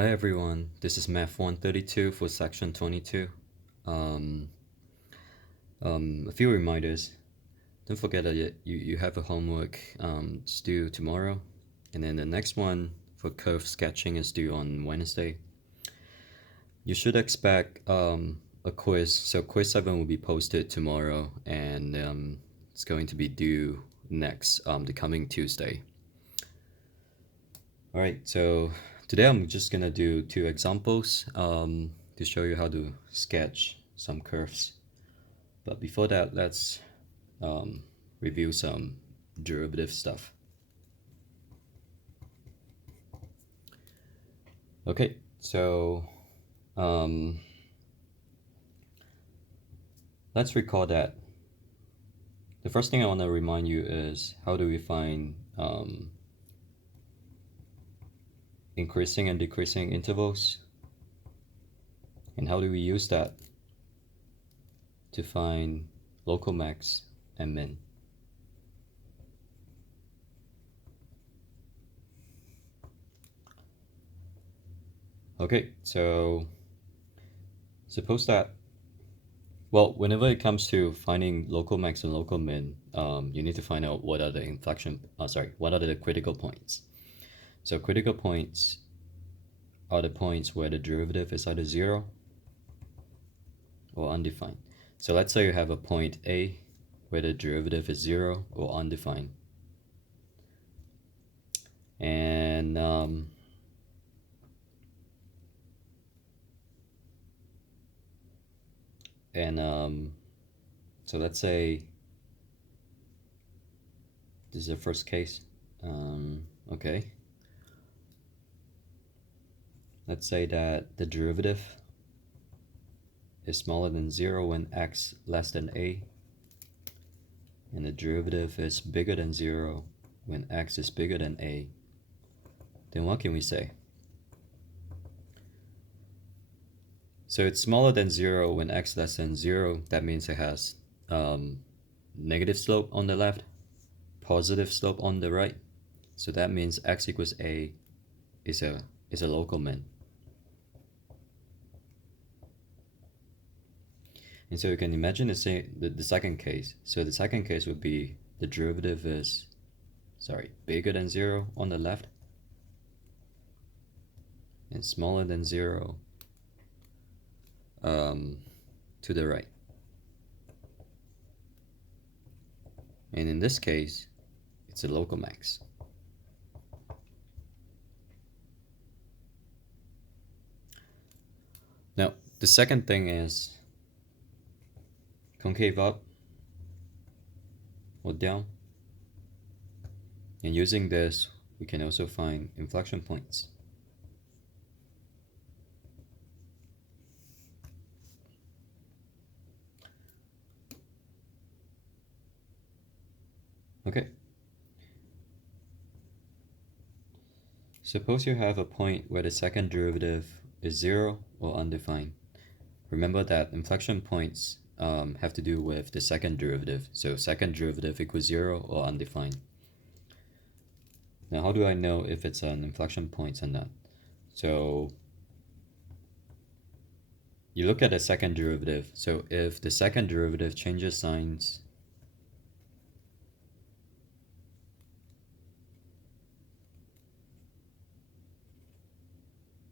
Hi everyone, this is Math 132 for section 22. A few reminders. Don't forget that you have a homework it's due tomorrow, and then the next one for curve sketching is due on Wednesday. You should expect a quiz. So quiz 7 will be posted tomorrow, and it's going to be due next the coming Tuesday. All right, so today I'm just gonna do two examples to show you how to sketch some curves. But before that, let's review some derivative stuff. Okay, so let's recall that. The first thing I want to remind you is how do we find increasing and decreasing intervals, and how do we use that to find local max and min. Okay, so suppose that, well, whenever it comes to finding local max and local min, you need to find out what are the what are the critical points. So critical points are the points where the derivative is either 0 or undefined. So let's say you have a point A where the derivative is 0 or undefined. And so let's say this is the first case. Okay. Let's say that the derivative is smaller than 0 when x less than a, and the derivative is bigger than 0 when x is bigger than a. Then what can we say? So it's smaller than 0 when x less than 0. That means it has negative slope on the left, positive slope on the right. So that means x equals a is a local min. And so you can imagine the second case. So the second case would be the derivative is, bigger than 0 on the left and smaller than 0 to the right. And in this case, it's a local max. Now, the second thing is concave up or down. And using this, we can also find inflection points. Okay. Suppose you have a point where the second derivative is 0 or undefined. Remember that inflection points have to do with the second derivative. So second derivative equals 0 or undefined. Now how do I know if it's an inflection point or not? So you look at the second derivative. So if the second derivative changes signs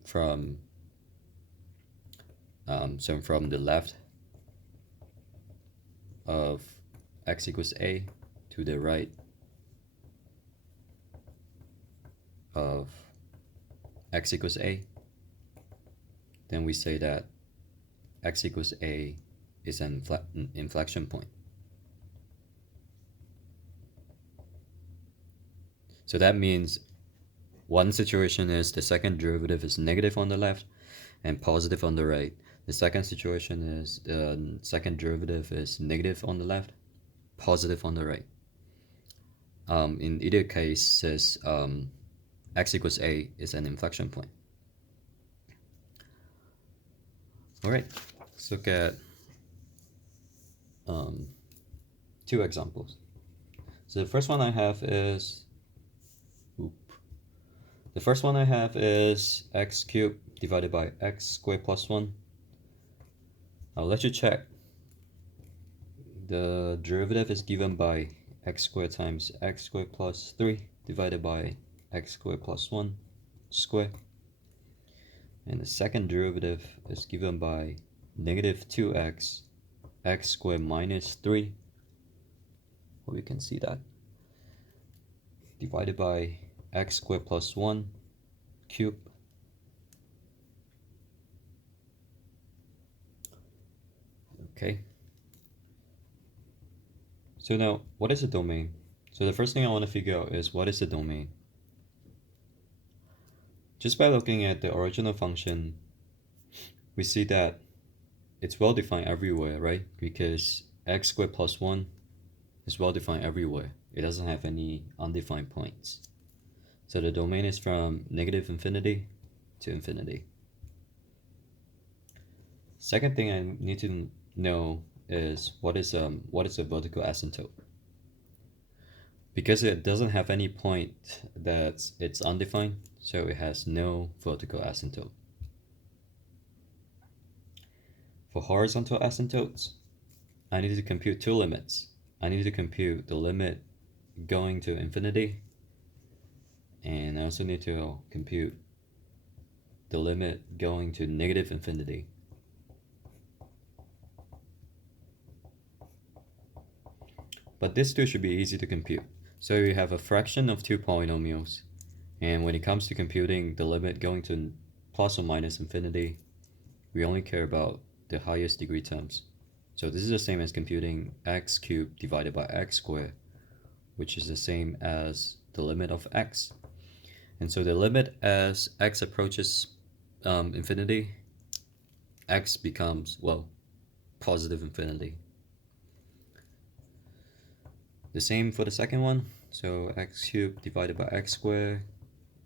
from from the left of x equals a to the right of x equals a, then we say that x equals a is an inflection point. So that means one situation is the second derivative is negative on the left and positive on the right. The second situation is the second derivative is negative on the left, positive on the right. In either cases, x equals a is an inflection point. All right, let's look at two examples. So the first one I have is, The first one I have is x cubed divided by x squared plus 1. I'll let you check. The derivative is given by x squared times x squared plus 3 divided by x squared plus 1 squared. And the second derivative is given by negative 2x x squared minus 3. Well, we can see that. Divided by x squared plus 1 cube. Okay. So now, what is the domain? So the first thing I want to figure out is what is the domain? Just by looking at the original function, we see that it's well defined everywhere, right? Because x squared plus 1 is well defined everywhere. It doesn't have any undefined points. So the domain is from negative infinity to infinity. Second thing I need to know is what is a vertical asymptote. Because it doesn't have any point that it's undefined, so it has no vertical asymptote. For horizontal asymptotes, I need to compute two limits. I need to compute the limit going to infinity, and I also need to compute the limit going to negative infinity. But this too should be easy to compute. So you have a fraction of two polynomials, and when it comes to computing the limit going to plus or minus infinity, we only care about the highest degree terms. So this is the same as computing x cubed divided by x squared, which is the same as the limit of x. And so the limit as x approaches infinity, x becomes, well, positive infinity. The same for the second one. So x cubed divided by x squared,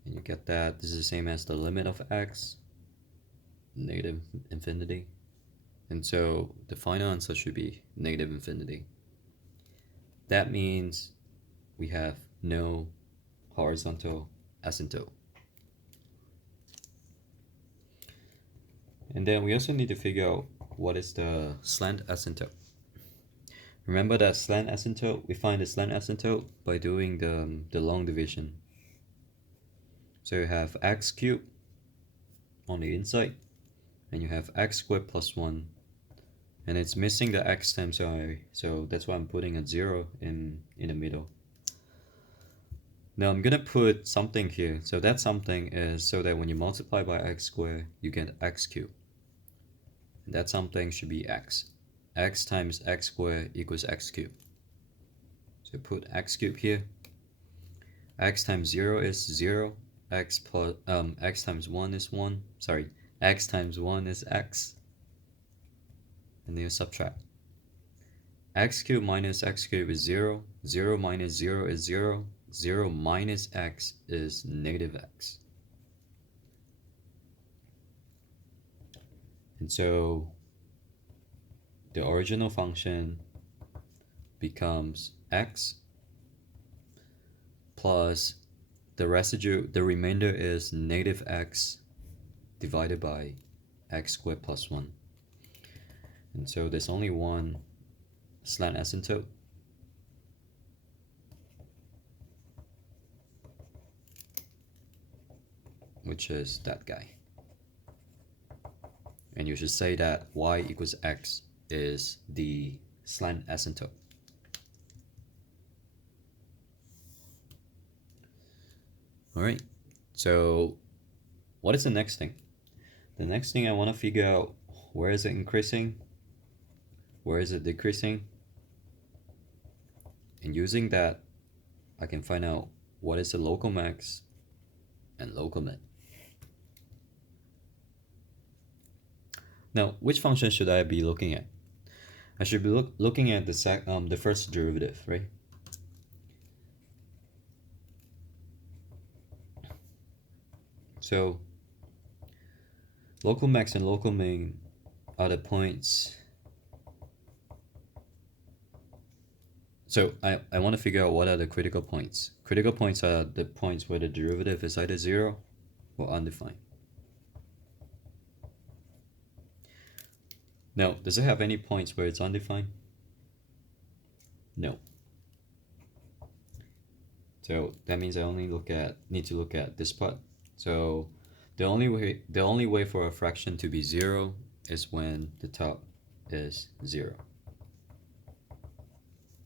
and you get that this is the same as the limit of x, negative infinity. And so the final answer should be negative infinity. That means we have no horizontal asymptote. And then we also need to figure out what is the slant asymptote. Remember that slant asymptote, we find the slant asymptote by doing the long division. So you have x cubed on the inside, and you have x squared plus 1, and it's missing the x times I, so that's why I'm putting a 0 in the middle. Now I'm gonna put something here. So that something is so that when you multiply by x squared, you get x cubed. And that something should be x. X times x squared equals x cubed. So put x cubed here. X times 0 is 0. X plus x times 1 is 1. Sorry, x times 1 is x. And then you subtract. X cubed minus x cubed is 0. 0 minus 0 is 0. 0 minus x is negative x. And so the original function becomes x plus the remainder is negative x divided by x squared plus 1. And so there's only one slant asymptote. Which is that guy. And you should say that y equals x is the slant asymptote. All right, so what is the next thing? The next thing I want to figure out, where is it increasing? Where is it decreasing? And using that, I can find out what is the local max and local min. Now, which function should I be looking at? I should be looking at the first derivative, right? So local max and local min are the points So I want to figure out what are the critical points. Critical points are the points where the derivative is either 0 or undefined. Now, does it have any points where it's undefined? No. So that means I only need to look at this part. So the only way for a fraction to be 0 is when the top is 0.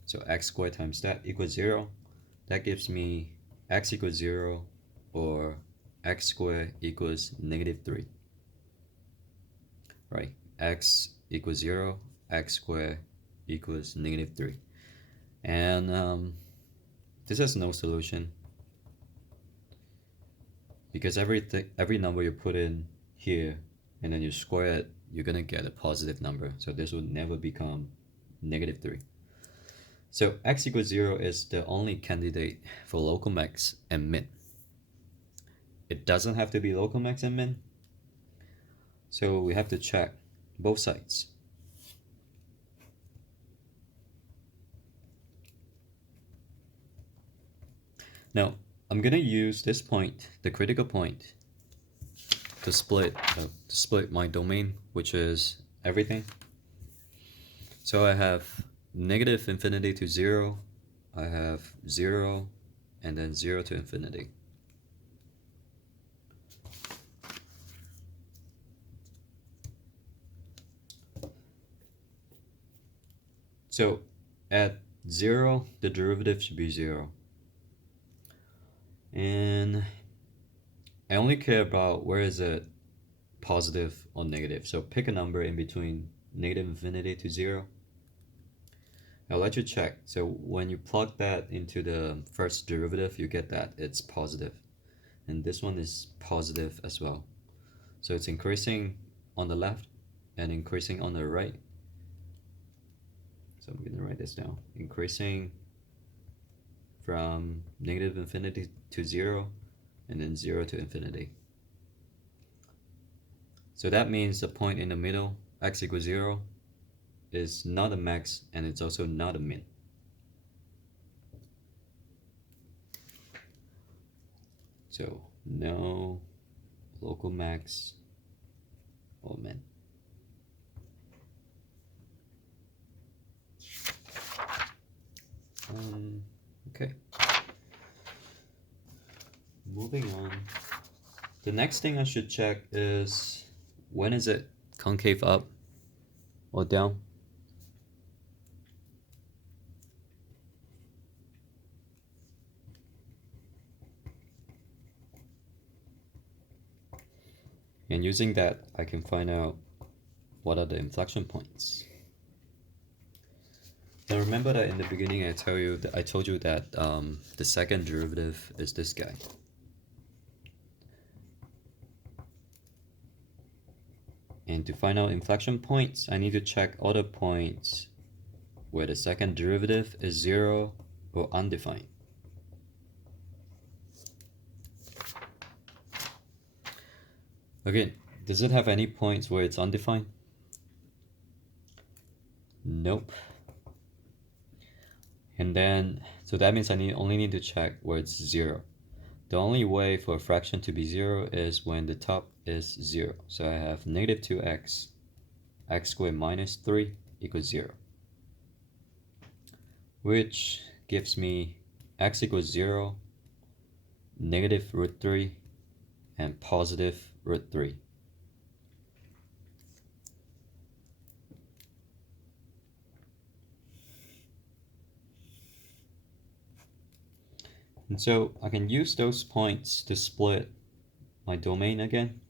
So x squared times that equals 0. That gives me x equals 0 or x squared equals -3. Right? X equals 0, x squared equals -3. And this has no solution because every number you put in here and then you square it, you're gonna get a positive number. So this would never become -3. So x equals 0 is the only candidate for local max and min. It doesn't have to be local max and min. So we have to check both sides. Now, I'm gonna use this point, the critical point, to split my domain, which is everything. So I have -infinity to 0, I have 0, and then 0 to infinity. So at 0, the derivative should be 0. And I only care about where is it positive or negative. So pick a number in between -infinity to 0. I'll let you check. So when you plug that into the first derivative, you get that it's positive. And this one is positive as well. So it's increasing on the left and increasing on the right. So I'm going to write this down. Increasing from -infinity to 0 and then 0 to infinity. So that means the point in the middle, x equals 0, is not a max and it's also not a min. So no local max or min. Okay. Moving on. The next thing I should check is when is it concave up or down? And using that, I can find out what are the inflection points. Now remember that in the beginning I told you that the second derivative is this guy. And to find out inflection points, I need to check all the points where the second derivative is 0 or undefined. Again, does it have any points where it's undefined? Nope. And then, so that means I only need to check where it's 0. The only way for a fraction to be 0 is when the top is 0. So I have -2x, x squared minus 3 equals 0. Which gives me x equals 0, -√3, and +√3. And so I can use those points to split my domain again.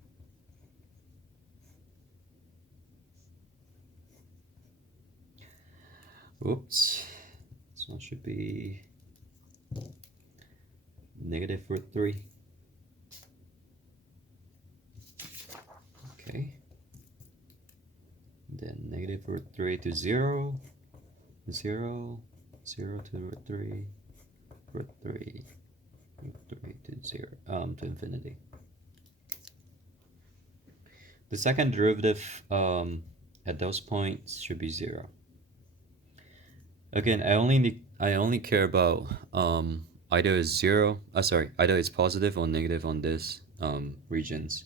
Oops, this one should be -√3. Okay. Then -√3 to 0, 0, 0 to √3, √3, √3 to 0, to infinity. The second derivative at those points should be 0. Again, I only care about either is zero. Sorry, either it's positive or negative on this regions.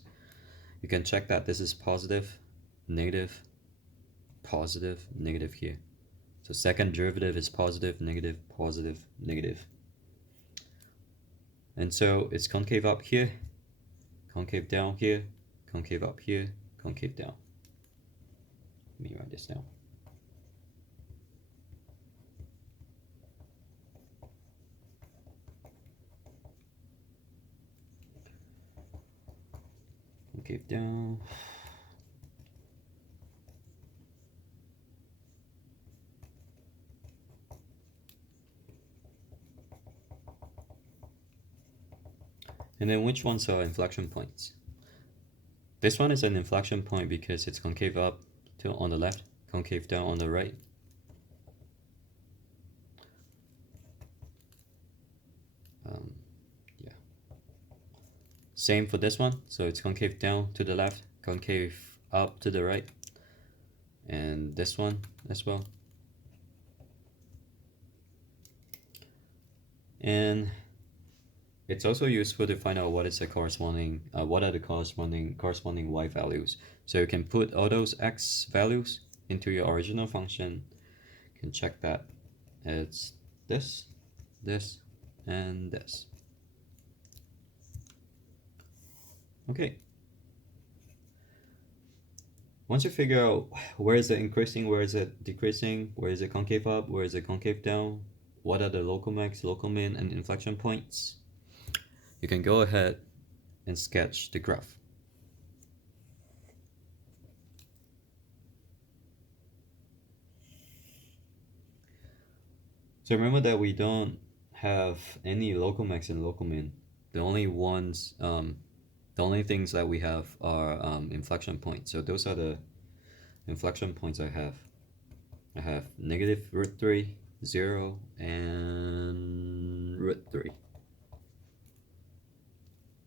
You can check that this is positive, negative, positive, negative here. So second derivative is positive, negative, positive, negative. And so it's concave up here, concave down here, concave up here, concave down. Let me write this down. Concave down. And then which ones are inflection points? This one is an inflection point because it's concave up to on the left, concave down on the right. Yeah. Same for this one. So it's concave down to the left, concave up to the right. And this one as well. And it's also useful to find out what is the corresponding, what are the corresponding y values. So you can put all those x values into your original function. You can check that it's this, this, and this. Okay. Once you figure out where is it increasing, where is it decreasing, where is it concave up, where is it concave down, what are the local max, local min, and inflection points, you can go ahead and sketch the graph. So remember that we don't have any local max and local min. The only ones, the only things that we have are inflection points. So those are the inflection points I have. I have negative root 3, 0, and root 3.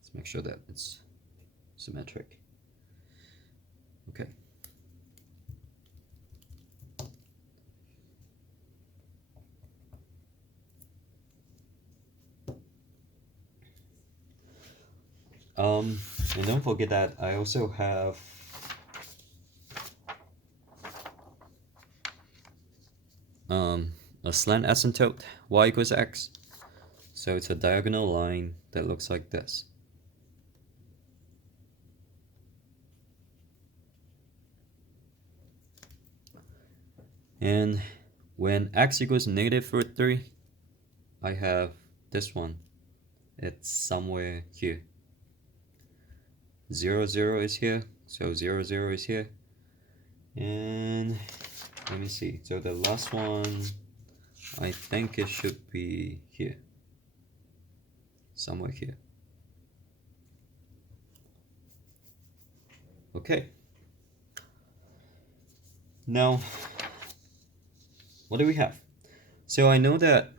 Let's make sure that it's symmetric. Okay. And don't forget that I also have a slant asymptote y equals x. So it's a diagonal line that looks like this. And when x equals negative root 3, I have this one. It's somewhere here. 0, 0 is here, so 0, 0 is here. And let me see, so the last one, I think it should be here. Somewhere here. Okay. Now, what do we have? So I know that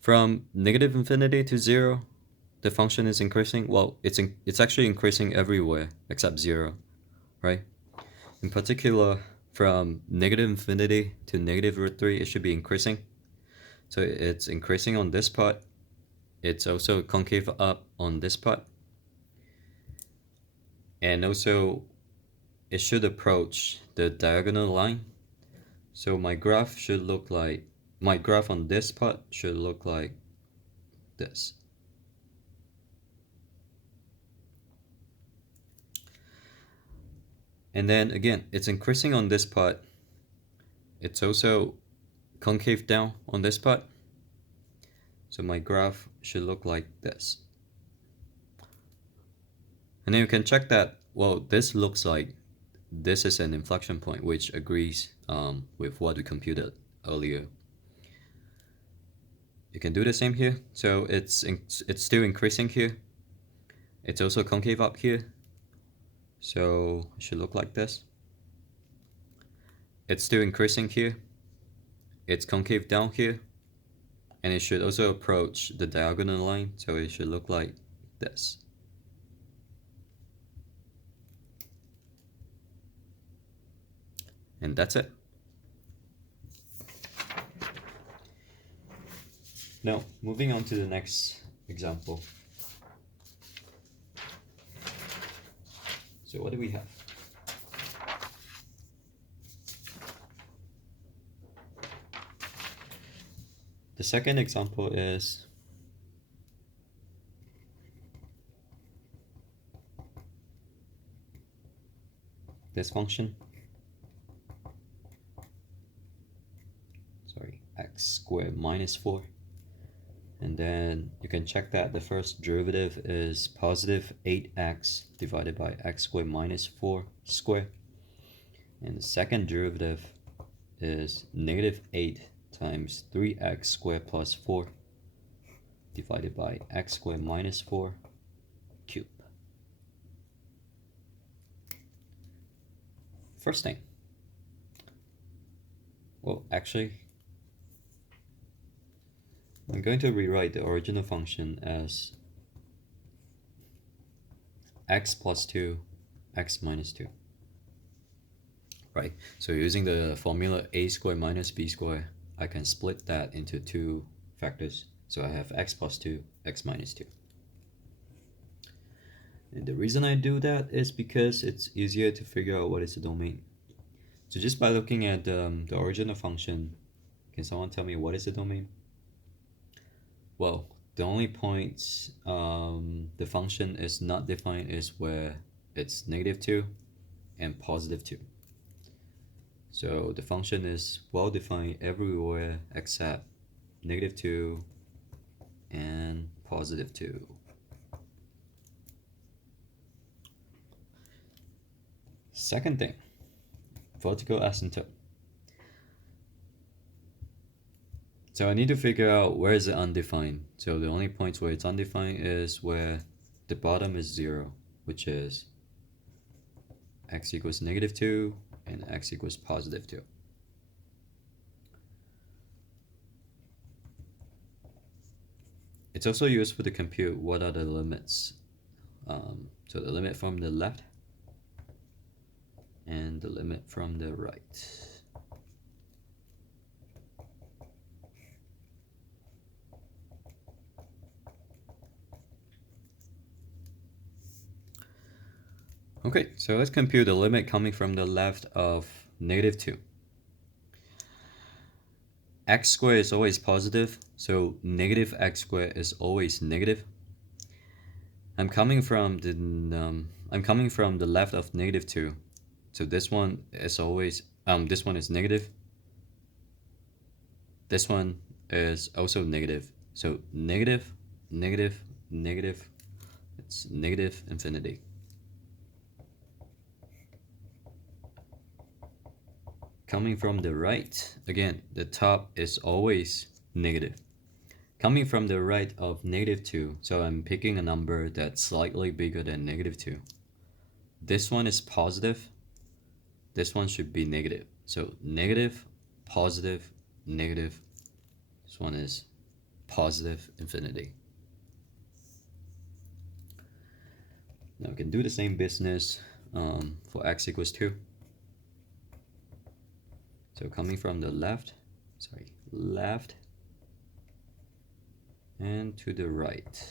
from negative infinity to 0, the function is increasing. Well, it's actually increasing everywhere except 0, right? In particular, from negative infinity to negative root 3, it should be increasing. So it's increasing on this part. It's also concave up on this part. And also, it should approach the diagonal line. So my graph should look like, my graph on this part should look like this. And then again, it's increasing on this part. It's also concave down on this part. So my graph should look like this. And then you can check that, well, this looks like this is an inflection point, which agrees with what we computed earlier. You can do the same here. So it's still increasing here. It's also concave up here. So it should look like this. It's still increasing here. It's concave down here. And it should also approach the diagonal line. So it should look like this. And that's it. Now, moving on to the next example. So what do we have? The second example is this function. Sorry, x squared minus 4. And then you can check that the first derivative is positive 8x divided by x squared minus 4 squared. And the second derivative is negative 8 times 3x squared plus 4 divided by x squared minus 4 cubed. First thing. Well, actually, I'm going to rewrite the original function as x plus 2, x minus 2. Right, so using the formula a squared minus b squared, I can split that into two factors. So I have x plus 2, x minus 2. And the reason I do that is because it's easier to figure out what is the domain. So just by looking at the original function, can someone tell me what is the domain? Well, the only points the function is not defined is where it's negative 2 and positive 2. So the function is well defined everywhere except negative 2 and positive 2. Second thing, vertical asymptote. So I need to figure out where is it undefined. So the only points where it's undefined is where the bottom is 0, which is x equals negative 2 and x equals positive 2. It's also useful to compute what are the limits. So the limit from the left and the limit from the right. Okay, so let's compute the limit coming from the left of negative 2. X squared is always positive, so negative x squared is always negative. I'm coming from the left of negative 2. So this one is always this one is negative. This one is also negative. So negative, negative, negative. It's negative infinity. Coming from the right, again, the top is always negative. Coming from the right of negative 2, so I'm picking a number that's slightly bigger than negative 2. This one is positive. This one should be negative. So negative, positive, negative. This one is positive infinity. Now we can do the same business for x equals 2. So coming from the left and to the right.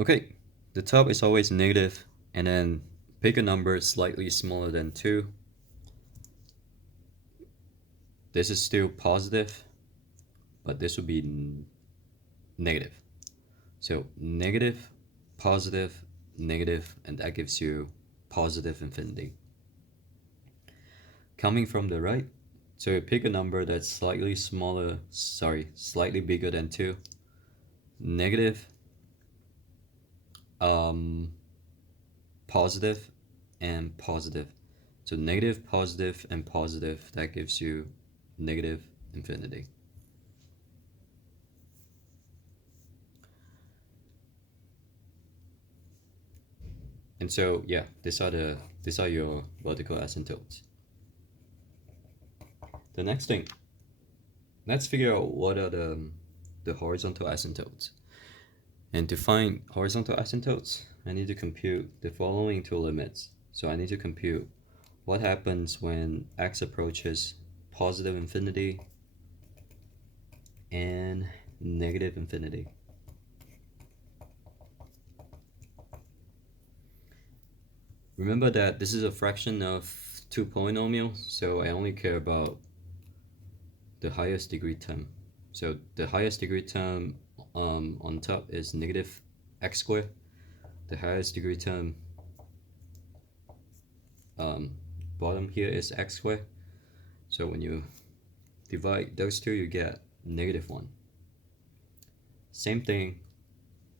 Okay, the top is always negative, and then pick a number slightly smaller than 2. This is still positive, but this would be negative. So negative, positive, negative, and that gives you positive infinity. Coming from the right, so you pick a number that's slightly bigger than 2. Negative, positive, and positive. So negative, positive, and positive, that gives you negative infinity. And so yeah, these are your vertical asymptotes. The next thing, let's figure out what are the the horizontal asymptotes. And to find horizontal asymptotes, I need to compute the following two limits. So I need to compute what happens when x approaches positive infinity and negative infinity. Remember that this is a fraction of two polynomials, so I only care about the highest degree term. So the highest degree term on top is negative x squared. The highest degree term bottom here is x squared. So when you divide those two, you get -1. Same thing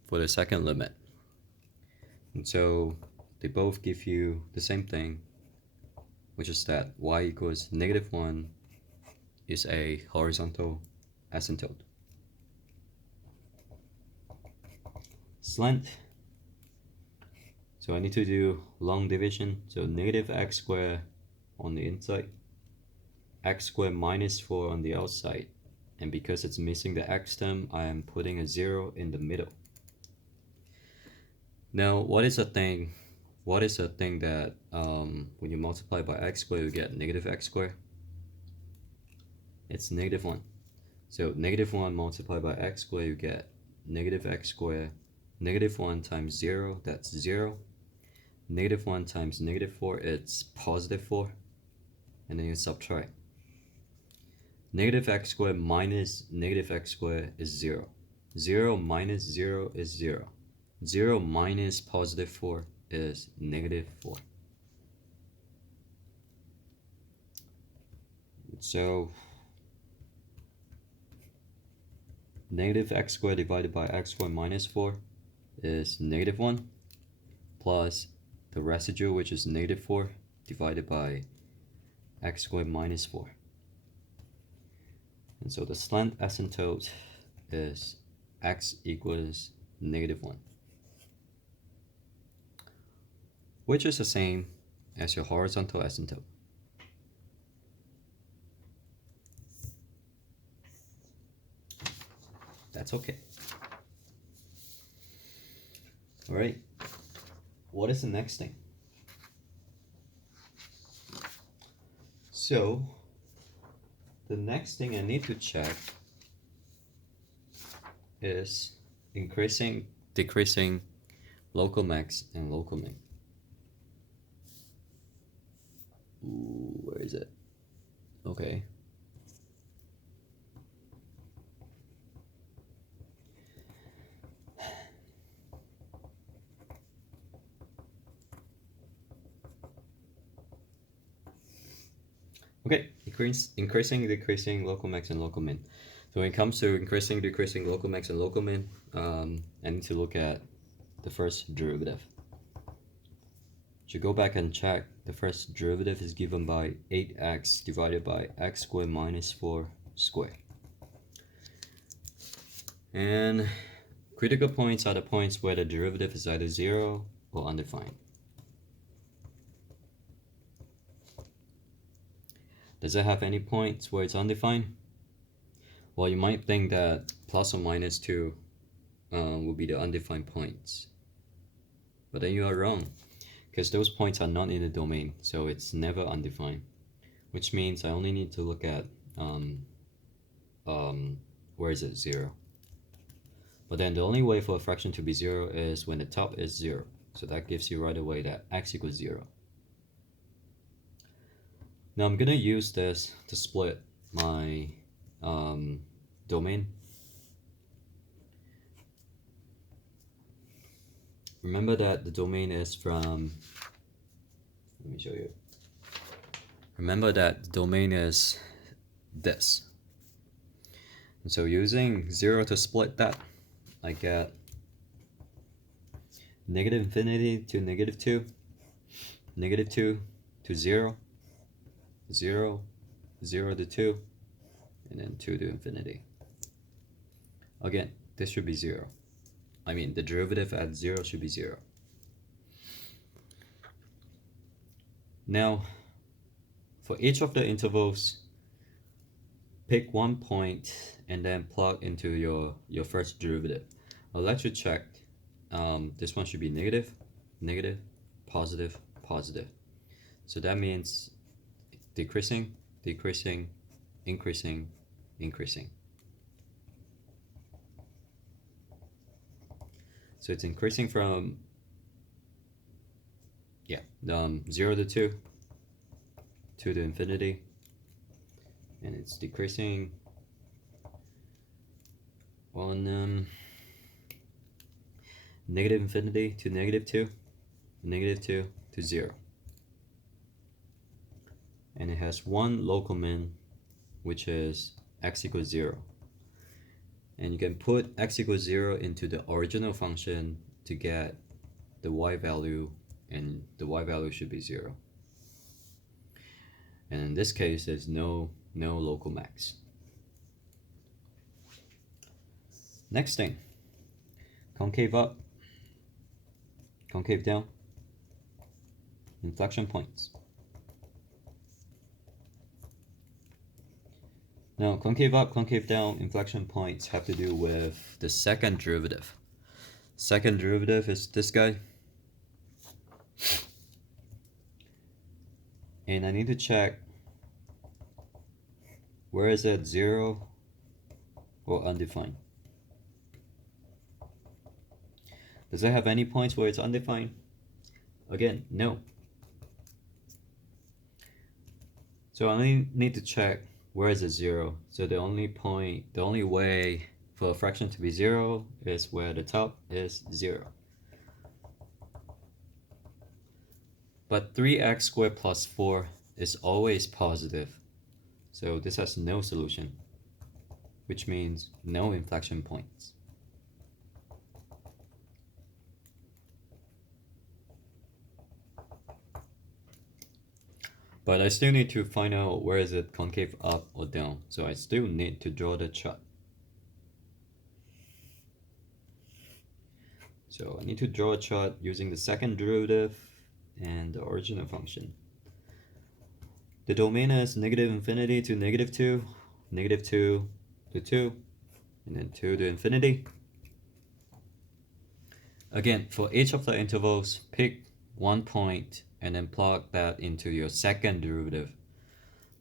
for the second limit. And so they both give you the same thing, which is that y equals -1 is a horizontal asymptote. Slant. So I need to do long division. So negative x squared on the inside, x squared minus 4 on the outside. And because it's missing the x term, I am putting a 0 in the middle. Now, what is a thing that when you multiply by x squared, you get negative x squared? It's -1. So -1 multiplied by x squared, you get negative x squared. -1 times 0, that's 0. -1 times -4, it's +4. And then you subtract. Negative x squared minus negative x squared is 0. 0 minus 0 is 0. 0 minus +4 is -4. So negative x squared divided by x squared minus 4 is -1, plus the residue, which is -4, divided by x squared minus 4. And so the slant asymptote is x equals -1, which is the same as your horizontal asymptote. That's okay. All right, what is the next thing? So the next thing I need to check is increasing, decreasing local max and local min. Ooh, where is it? Okay. Okay, increasing, decreasing local max and local min. So when it comes to increasing, decreasing local max and local min, I need to look at the first derivative. So go back and check, the first derivative is given by 8x divided by x squared minus 4 squared. And critical points are the points where the derivative is either 0 or undefined. Does it have any points where it's undefined? Well, you might think that plus or minus 2 will be the undefined points. But then you are wrong, because those points are not in the domain, so it's never undefined. Which means I only need to look at where is it 0. But then the only way for a fraction to be 0 is when the top is 0. So that gives you right away that x equals 0. Now I'm gonna use this to split my domain. Remember that the domain is from, let me show you. Remember that the domain is this. And so using 0 to split that, I get -infinity to -2, -2 to 0, 0, 0 to 2, and then 2 to infinity. Again, this should be 0. I mean, the derivative at 0 should be 0. Now, for each of the intervals pick one point and then plug into your first derivative. I'll let you check. This one should be negative, negative, positive, positive. So that means decreasing, decreasing, increasing, increasing. So it's increasing from 0 to 2, 2 to infinity, and it's decreasing on negative infinity to negative 2, negative 2 to 0. And it has one local min, which is x equals 0. And you can put x equals 0 into the original function to get the y value, and the y value should be 0. And in this case, there's no local max. Next thing, concave up, concave down, inflection points. Now, concave up, concave down, inflection points have to do with the second derivative. Second derivative is this guy. And I need to check where is it 0 or undefined. Does it have any points where it's undefined? Again, no. So I only need to check where is it 0. So the only way for a fraction to be 0 is where the top is 0. But 3x squared plus 4 is always positive. So this has no solution, which means no inflection points. But I still need to find out where is it concave up or down. So I still need to draw the chart. So I need to draw a chart using the second derivative and the original function. The domain is negative infinity to negative 2, negative 2 to 2, and then 2 to infinity. Again, for each of the intervals, pick one point and then plug that into your second derivative.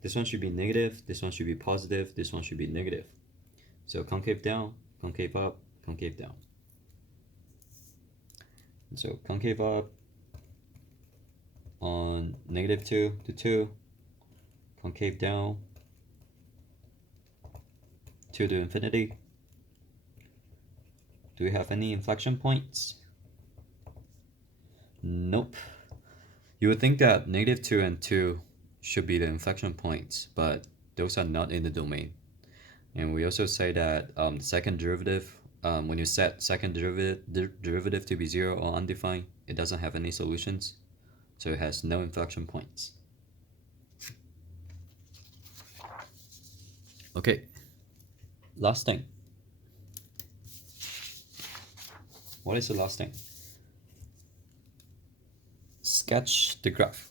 This one should be negative, this one should be positive, this one should be negative. So concave down, concave up, concave down. And so concave up on negative 2 to 2, concave down 2 to infinity. Do we have any inflection points? Nope. You would think that negative 2 and 2 should be the inflection points, but those are not in the domain. And we also say that the second derivative, when you set second derivative to be 0 or undefined, it doesn't have any solutions, so it has no inflection points. Okay, last thing. What is the last thing? Sketch the graph.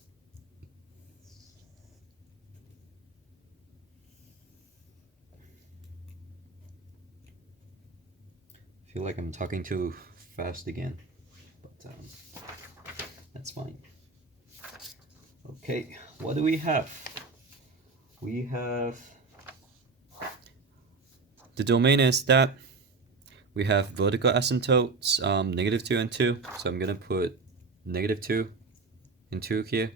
I feel like I'm talking too fast again, but that's fine. Okay, what do we have? We have the domain is that we have vertical asymptotes, negative 2 and 2. So I'm gonna put negative 2 and 2 here,